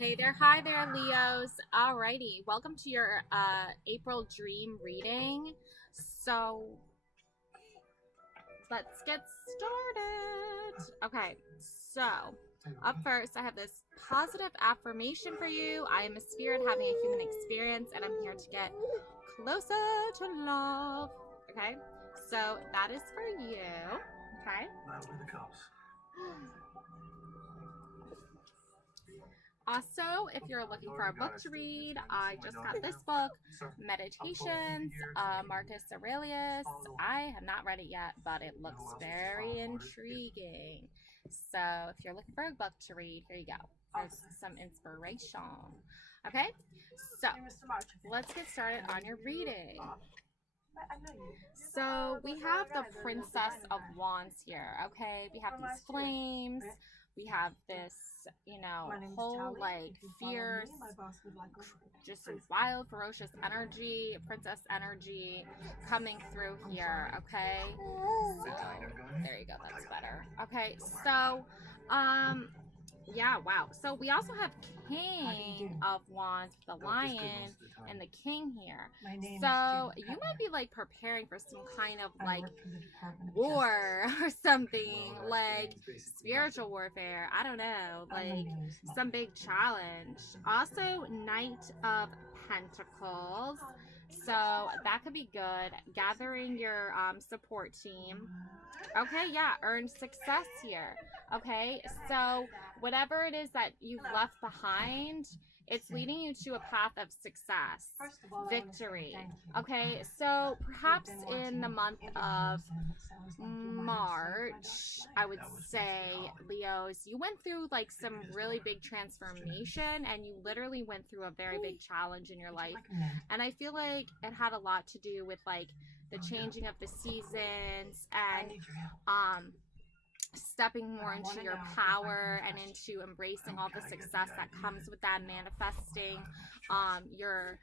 Hey there, hi there, Leos. Alrighty, welcome to your April dream reading. So let's get started. Okay, so up first, I have this positive affirmation for you. I am a spirit having a human experience, and I'm here to get closer to love. Okay, so that is for you. Okay. Also, if you're looking for a book to read, I just got this book, Meditations, Marcus Aurelius. I have not read it yet, but it looks very intriguing. So, if you're looking for a book to read, here you go. There's some inspiration. Okay, so let's get started on your reading. So, we have the Princess of Wands here. Okay, we have these flames. We have this, whole like fierce, just wild, ferocious energy, princess energy coming through here. Okay, so there you go. That's better. Okay, so, yeah, wow. So we also have King of Wands, the Lion, and the King here. So you might be like preparing for some kind of like war or something, like spiritual warfare. I don't know, like some big challenge. Also, Knight of Pentacles. So that could be good. Gathering your support team. Okay, yeah, earn success here. Okay, so whatever it is that you've left behind, it's leading you to a path of success, victory. Okay, so perhaps in the month of March, I would say, Leos, you went through like some really big transformation and you literally went through a very big challenge in your life. And I feel like it had a lot to do with like the changing of the seasons and stepping more into your power and into embracing all the success that comes with that, manifesting your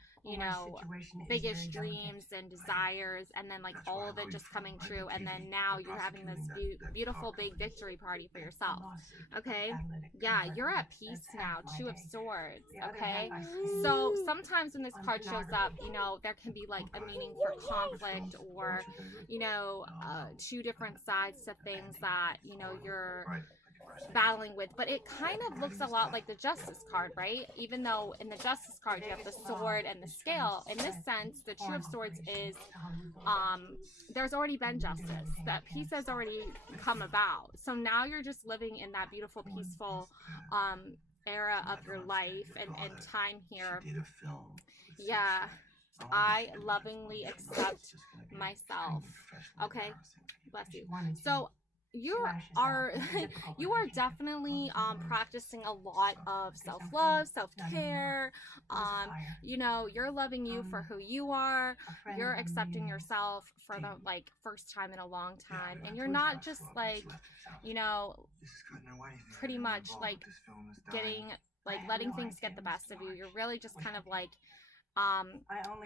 biggest dreams and desires, and then like all of it just coming true, and then now you're having this beautiful big victory party for yourself. Okay, yeah, you're at peace now. Two of Swords. Okay, so sometimes when this card shows up, there can be like a meaning for conflict, or two different sides to things that you're battling with, but it kind of looks a lot like the Justice card, right? Even though in the Justice card you have the sword and the scale, in this sense the Two of Swords is there's already been justice, that peace has already come about, so now you're just living in that beautiful, peaceful era of your life and time here. Yeah, I lovingly accept myself. Okay, bless you. So you are you are definitely practicing a lot of self-love, self-care. You're loving you for who you are. You're accepting yourself for the like first time in a long time, and you're not just like pretty much like getting like letting things get the best of you. You're really just kind of like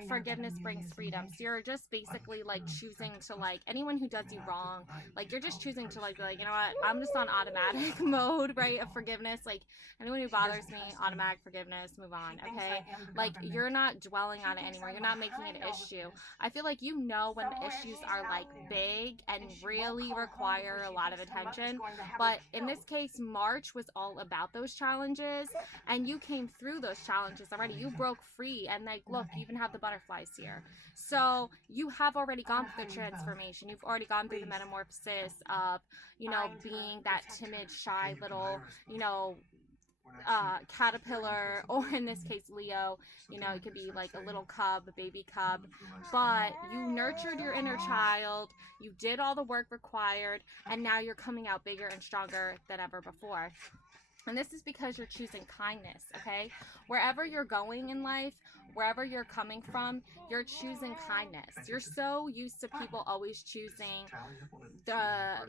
forgiveness brings freedom. So you're just basically like choosing to like anyone who does you wrong, like you're just choosing to like be like, you know what, I'm just on automatic mode, right, of forgiveness. Like anyone who bothers me, automatic forgiveness, move on. Okay, like you're not dwelling on it anymore. You're not making it an issue. I feel like when the issues are like big and really require a lot of attention. But in this case, March was all about those challenges, and you came through those challenges already. You broke free, and like look, you even have the butterflies here, so you have already gone through the transformation. You've already gone through the metamorphosis of being that timid, shy little caterpillar, or in this case Leo, it could be like a little cub, a baby cub, but you nurtured your inner child, you did all the work required, and now you're coming out bigger and stronger than ever before. And this is because you're choosing kindness, okay? Wherever you're going in life, wherever you're coming from, you're choosing kindness. You're so used to people always choosing the,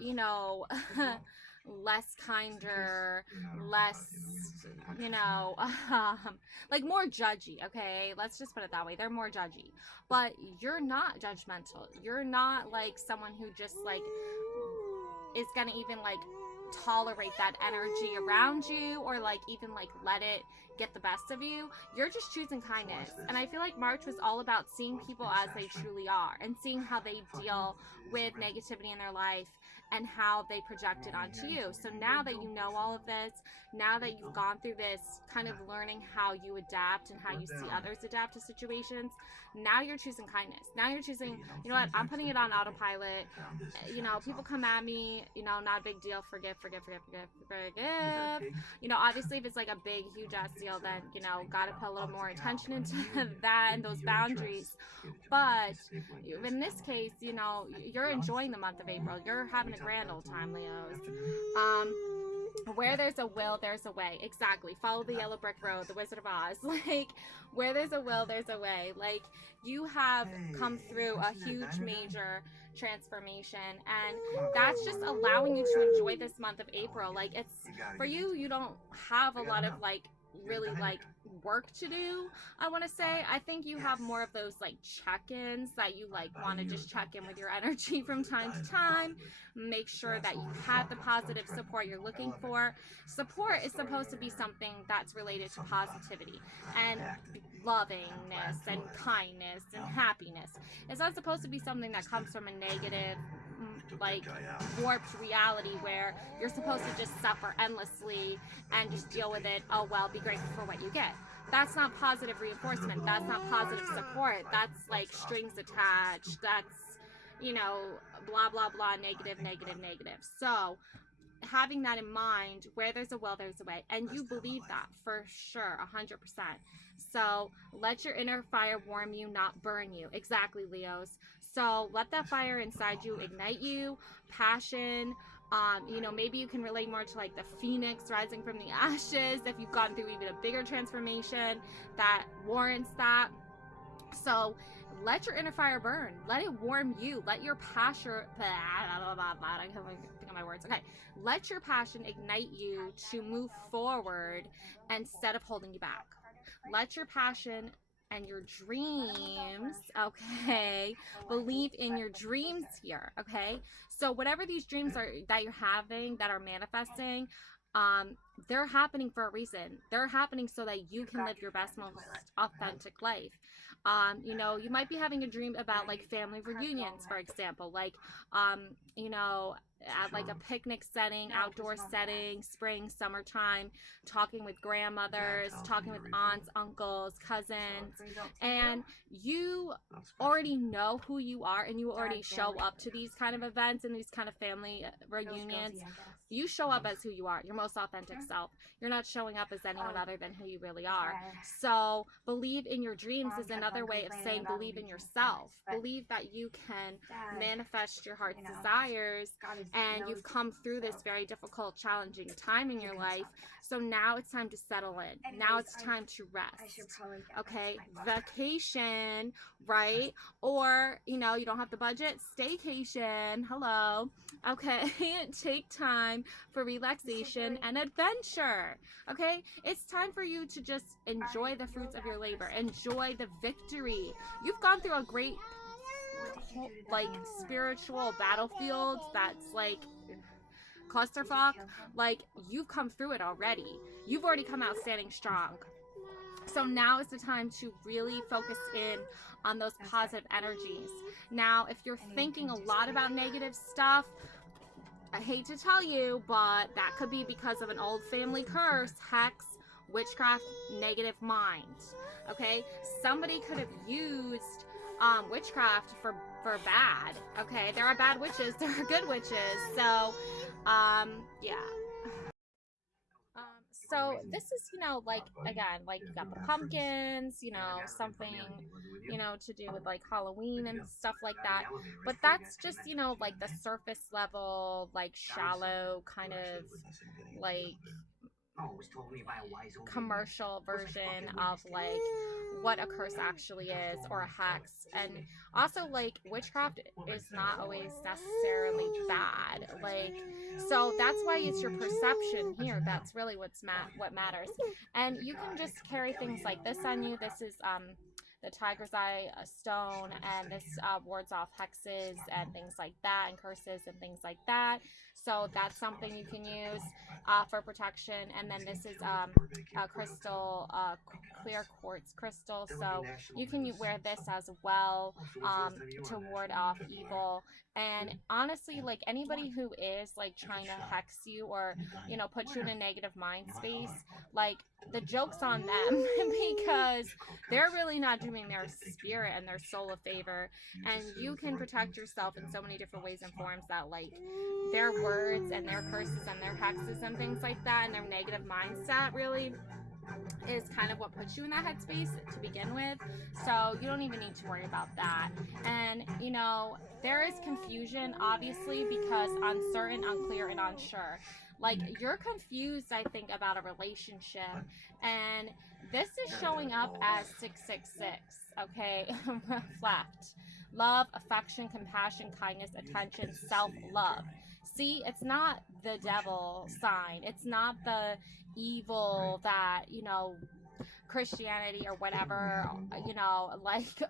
less kinder, less, like more judgy, okay? Let's just put it that way. They're more judgy. But you're not judgmental. You're not like someone who just like is gonna even like tolerate that energy around you, or like even like let it get the best of you. You're just choosing kindness. And I feel like March was all about seeing people as they truly are and seeing how they deal with negativity in their life and how they project it onto you. So now that you know all of this, now that you've gone through this kind of learning how you adapt and how you see others adapt to situations, now you're choosing kindness. Now you're choosing, you know what, I'm putting it on autopilot. You know, people come at me, you know, not a big deal, forgive. You know, obviously if it's like a big, huge ass deal, then, you know, gotta put a little more attention into that and those boundaries. But in this case, you know, you're enjoying the month of April. You're having a grand old time, Leos. Where there's a will, there's a way. Exactly. Follow the yellow brick road, the Wizard of Oz. Like, where there's a will, there's a way. Like, you have come through a huge, major transformation, and that's just allowing you to enjoy this month of April. Like, it's for you, you don't have a lot of like really like work to do. I want to say, I think you have more of those like check-ins that you like want to just check in with your energy from time to time, make sure that you have the positive support you're looking for. Support is supposed to be something that's related to positivity and lovingness and kindness and happiness. It's not supposed to be something that comes from a negative, like warped reality where you're supposed to just suffer endlessly and just deal with it. Oh well, be grateful for what you get. That's not positive reinforcement. That's not positive support. That's like strings attached. That's, you know, blah blah blah, negative. So having that in mind, where there's a will, there's a way, and you believe that for sure, 100%. So let your inner fire warm you, not burn you. Exactly, Leos. So let that fire inside you ignite you, passion. You know, maybe you can relate more to like the phoenix rising from the ashes if you've gone through even a bigger transformation that warrants that. So let your inner fire burn. Let it warm you. Let your passion, I can't think of my words. Okay. Let your passion ignite you to move forward instead of holding you back. Let your passion and your dreams, okay, believe in your dreams here, okay? So whatever these dreams are that you're having, that are manifesting, they're happening for a reason. They're happening so that you can live your best, most authentic life. You know, you might be having a dream about like family reunions, for example, like, you know, at like a picnic setting, outdoor setting, spring, summertime, talking with grandmothers, talking with aunts, uncles, cousins, and you already know who you are and you already show up to these kind of events and these kind of family reunions. You show up as who you are, your most authentic self. You're not showing up as anyone other than who you really are. So believe in your dreams is another way of saying believe in yourself. Believe that you can manifest your heart's desires, and you've come through this very difficult, challenging time in your life. So now it's time to settle in. Now it's time to rest. Okay, vacation, right? Or, you know, you don't have the budget, staycation. Hello. Okay, take time for relaxation and adventure. Okay, it's time for you to just enjoy the fruits of your labor, enjoy the victory. You've gone through a great like spiritual battlefield that's like clusterfuck. Like, you've come through it already. You've already come out standing strong. So now is the time to really focus in on those positive energies. Now, if you're thinking a lot about negative stuff, I hate to tell you, but that could be because of an old family curse, hex, witchcraft, negative mind. Okay? Somebody could have used witchcraft for bad. Okay? There are bad witches, there are good witches. So, yeah. So this is, you know, like, again, like, you got the pumpkins, you know, something, you know, to do with like Halloween and stuff like that. But that's just, you know, like the surface level, like shallow kind of like commercial version of like what a curse actually is, or a hex. And also, like, witchcraft is not always necessarily bad. Like, so that's why it's your perception here that's really what matters. And you can just carry things like this on you. This is the tiger's eye stone, and this wards off hexes and things like that, and curses and things like that. So that's something you can use for protection. And then this is a crystal, clear quartz crystal. So you can wear this as well to ward off evil. And honestly, like anybody who is like trying to hex you or, you know, put you in a negative mind space, like the joke's on them because they're really not doing their spirit and their soul a favor. And you can protect yourself in so many different ways and forms that, like, their words and their curses and their hexes and things like that and their negative mindset really is kind of what puts you in that headspace to begin with. So you don't even need to worry about that. And, you know, there is confusion, obviously, because uncertain, unclear, and unsure. Like, you're confused, I think, about a relationship. And this is showing up as 666, okay? Reflect. Love, affection, compassion, kindness, attention, self-love. See, it's not the devil sign. It's not the evil that, you know, Christianity or whatever, you know, like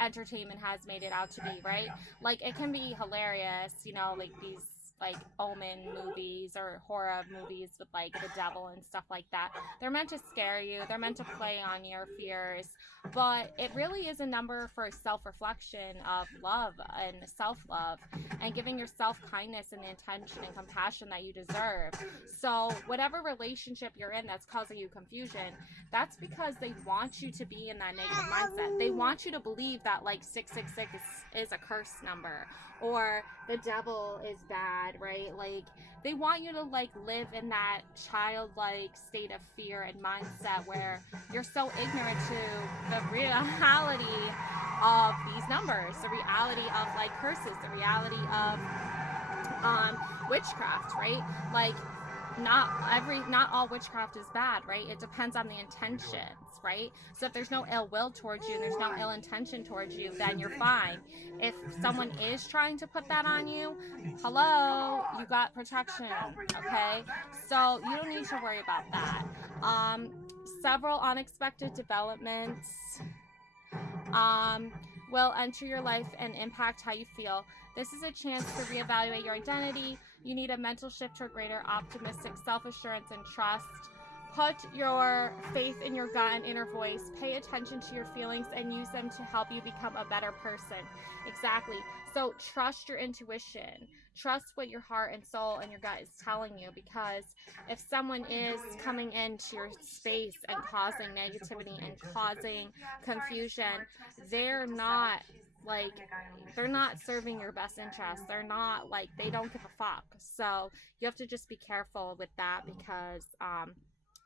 entertainment has made it out to be, right? Like, it can be hilarious, you know, like these like Omen movies or horror movies with like the devil and stuff like that. They're meant to scare you. They're meant to play on your fears. But it really is a number for self-reflection of love and self-love and giving yourself kindness and the attention and compassion that you deserve. So whatever relationship you're in that's causing you confusion, that's because they want you to be in that negative mindset. They want you to believe that like 666 is a curse number, or the devil is bad, right? Like, they want you to like live in that childlike state of fear and mindset where you're so ignorant to the reality of these numbers, the reality of like curses, the reality of witchcraft, right? Like, not all witchcraft is bad, right? It depends on the intentions, right? So if there's no ill will towards you and there's no ill intention towards you, then you're fine. If someone is trying to put that on you, hello, you got protection, okay? So you don't need to worry about that. Several unexpected developments will enter your life and impact how you feel. This is a chance to reevaluate your identity. You need a mental shift toward greater optimistic self-assurance and trust. Put your faith in your gut and inner voice. Pay attention to your feelings and use them to help you become a better person. Exactly. So trust your intuition. Trust what your heart and soul and your gut is telling you, because if someone is coming into your space and causing negativity and causing confusion, they're not serving your best interest. They're not like, they don't give a fuck. So you have to just be careful with that, because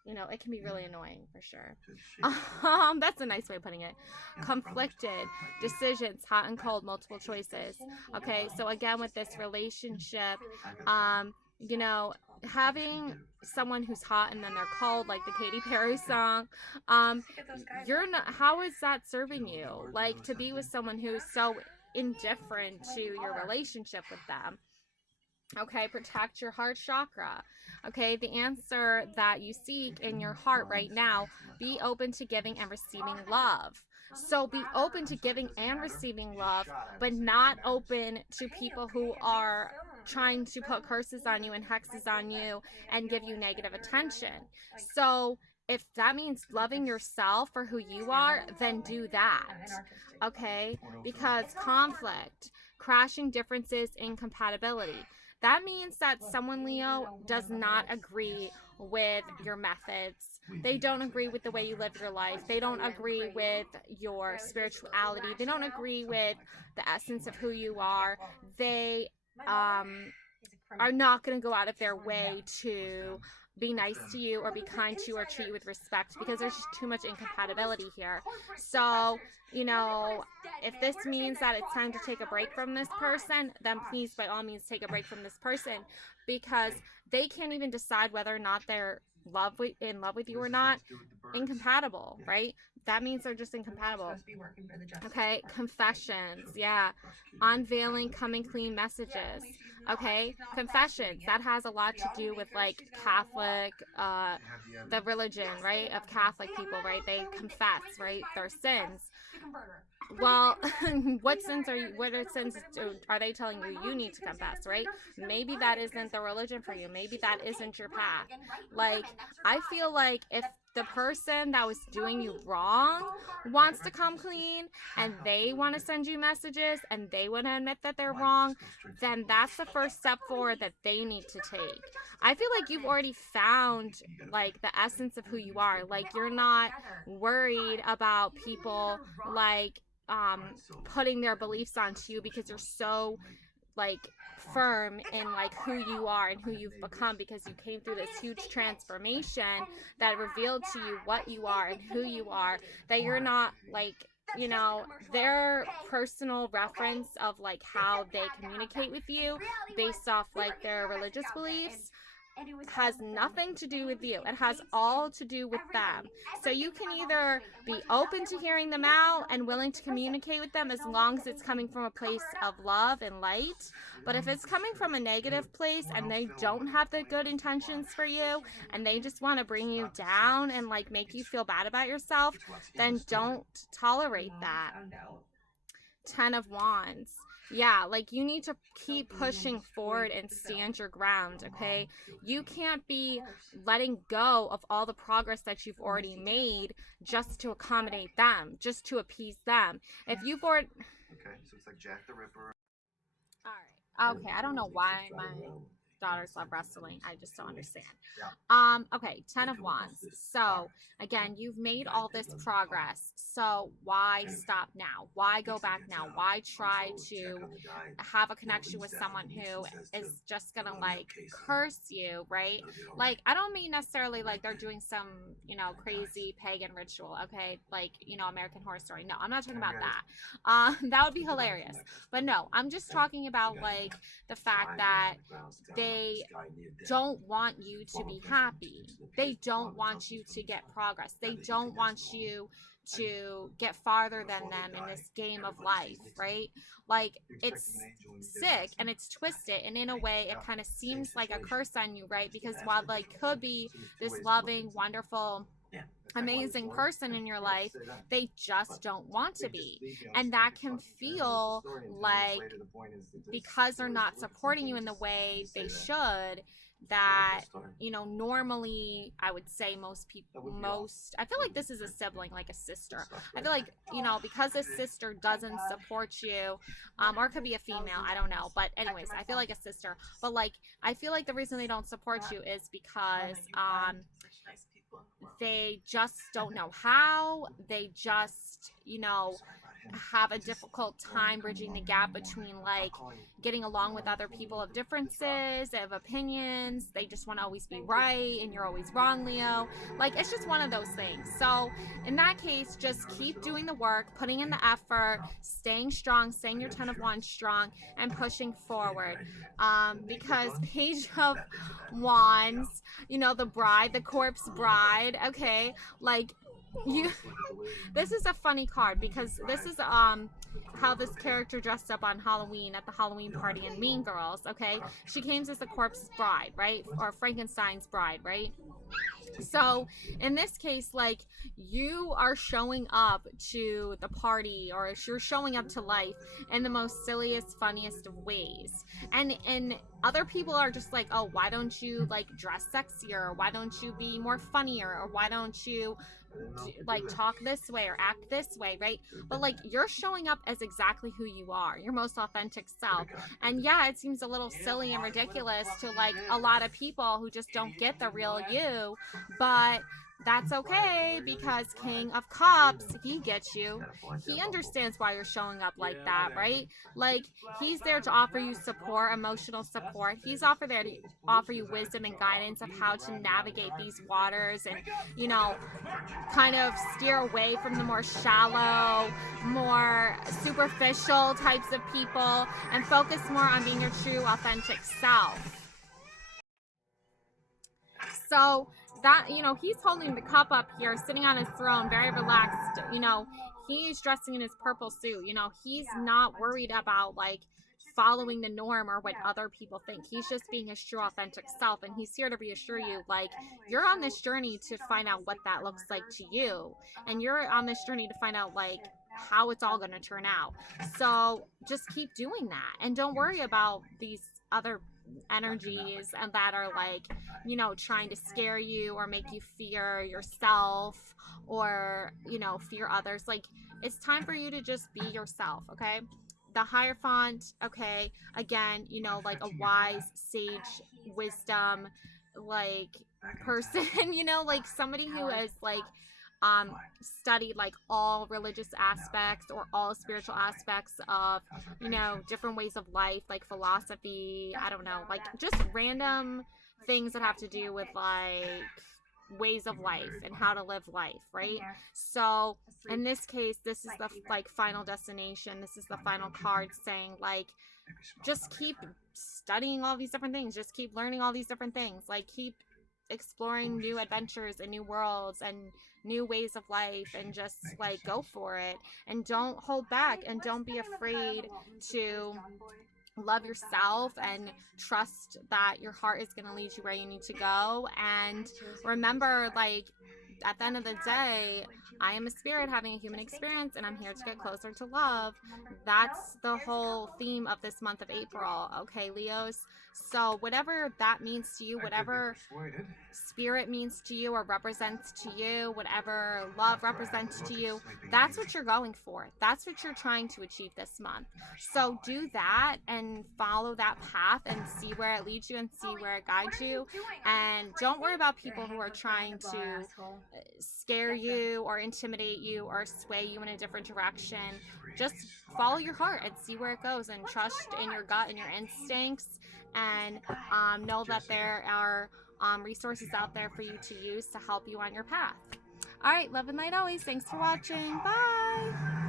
you know, it can be really annoying for sure. That's a nice way of putting it. Conflicted decisions, hot and cold, multiple choices. Okay, so again, with this relationship, you know, having someone who's hot and then they're cold, like the Katy Perry song, you're not, how is that serving you? Like, to be with someone who's so indifferent to your relationship with them. Okay, protect your heart chakra. Okay, the answer that you seek in your heart right now, be open to giving and receiving love. So be open to giving and receiving love, but not open to people who are trying to put curses on you and hexes on you and give you negative attention. So if that means loving yourself for who you are, then do that. Okay, because conflict, crashing differences, incompatibility. That means that someone, Leo, does not agree with your methods. They don't agree with the way you live your life. They don't agree with your spirituality. They don't agree with the essence of who you are. They are not going to go out of their way to be nice to you or be kind to you or treat you with respect, because there's just too much incompatibility here. So, you know, if this means that it's time to take a break from this person, then please, by all means, take a break from this person, because they can't even decide whether or not they're in love with you or not. Incompatible, right? That means they're just incompatible. Okay, confessions, yeah. Unveiling, coming clean messages. Okay, confessions, that has a lot to do with like Catholic, the religion, right, of Catholic people, right? They confess, right, their sins. Well, what sins are they telling you need to confess, right? Maybe that isn't the religion for you. Maybe that isn't your path. Like, I feel like if the person that was doing you wrong wants to come clean and they want to send you messages and they want to admit that they're wrong, then that's the first step forward that they need to take. I feel like you've already found like the essence of who you are. Like, you're not worried about people like putting their beliefs onto you because you're so like firm in like who you are and who you've become, because you came through this huge transformation that revealed to you what you are and who you are, that you're not like, you know, their personal reference of like how they communicate with you based off like their religious beliefs has nothing to do with you. It has all to do with them. So you can either be open to hearing them out and willing to communicate with them as long as it's coming from a place of love and light. But if it's coming from a negative place and they don't have the good intentions for you and they just want to bring you down and like make you feel bad about yourself, then don't tolerate that. 10 of Wands. Yeah, like you need to keep pushing forward and stand your ground, okay? You can't be letting go of all the progress that you've already made just to accommodate them, just to appease them. If you've already... Okay, so it's like Jack the Ripper. All right. Okay, I don't know why my daughters love wrestling. I just don't understand. Okay, 10 of Wands. So, again, you've made all this progress. So, why stop now? Why go back now? Why try to have a connection with someone who is just gonna, like, curse you, right? Like, I don't mean necessarily, like, they're doing some, you know, crazy pagan ritual, okay? Like, you know, American Horror Story. No, I'm not talking about that. That would be hilarious. But no, I'm just talking about, like, the fact that they don't want you to be happy. They don't want you to get progress. They don't want you to get farther than them in this game of life, right? Like, it's sick and it's twisted, and in a way it kind of seems like a curse on you, right? Because while like could be this loving, wonderful, amazing person in your life, they just don't want to be. And that can feel like, because they're not supporting you in the way they should, that, you know, normally I would say I feel like this is a sibling, like a sister. I feel like, you know, because a sister doesn't support you, or it could be a female, I don't know, but anyways, I feel like a sister. But like, I feel like the reason they don't support you is because they just don't know how. They just, you know, have a difficult time bridging the gap between like getting along with other people of differences, of opinions. They just want to always be right and you're always wrong, Leo. Like, it's just one of those things. So in that case, just keep doing the work, putting in the effort, staying strong, staying your 10 of Wands strong, and pushing forward. Because Page of Wands, you know, the bride, the corpse bride, okay, like, this is a funny card because this is how this character dressed up on Halloween at the Halloween party in Mean Girls, okay? She came as the corpse's bride, right? Or Frankenstein's bride, right? So in this case, like, you are showing up to the party, or you're showing up to life in the most silliest, funniest of ways, and other people are just like, oh, why don't you like dress sexier, or why don't you be more funnier, or why don't you like talk this way or act this way, right? But like, you're showing up as exactly who you are, your most authentic self. And yeah, it seems a little silly and ridiculous to like a lot of people who just don't get the real you, but that's okay, because King of Cups, he gets you. He understands why you're showing up like that, right? Like, he's there to offer you support, emotional support. He's there to offer you wisdom and guidance of how to navigate these waters and, you know, kind of steer away from the more shallow, more superficial types of people and focus more on being your true, authentic self. So that, you know, he's holding the cup up here, sitting on his throne, very relaxed. You know, he's dressing in his purple suit. You know, he's not worried about like following the norm or what other people think. He's just being his true authentic self, and he's here to reassure you, like, you're on this journey to find out what that looks like to you, and you're on this journey to find out, like, how it's all going to turn out. So just keep doing that, and don't worry about these other energies and that are like, you know, trying to scare you or make you fear yourself or, you know, fear others. Like, it's time for you to just be yourself. Okay, the Hierophant, okay, again, you know, like a wise sage wisdom like person, you know, like somebody who has like studied like all religious aspects or all spiritual aspects of, you know, different ways of life, like philosophy, I don't know, like just random things that have to do with like ways of life and how to live life, right? So in this case, this is the like final destination. This is the final card saying like, just keep studying all these different things, just keep learning all these different things, like keep exploring new adventures and new worlds and new ways of life, and just like go for it, and don't hold back, and don't be afraid to love yourself and trust that your heart is going to lead you where you need to go. And remember, like, at the end of the day, I am a spirit having a human experience, and I'm here to get closer to love. That's the whole theme of this month of April, okay, Leos? So whatever that means to you, whatever spirit means to you or represents to you, whatever love represents to you, that's what you're going for. That's what you're trying to achieve this month. So do that and follow that path and see where it leads you and see where it guides you. And don't worry about people who are trying to scare you or intimidate you or sway you in a different direction. Just follow your heart and see where it goes, and trust in your gut and your instincts, and know that there are resources out there for you to use to help you on your path. All right, love and light always. Thanks for watching. Bye.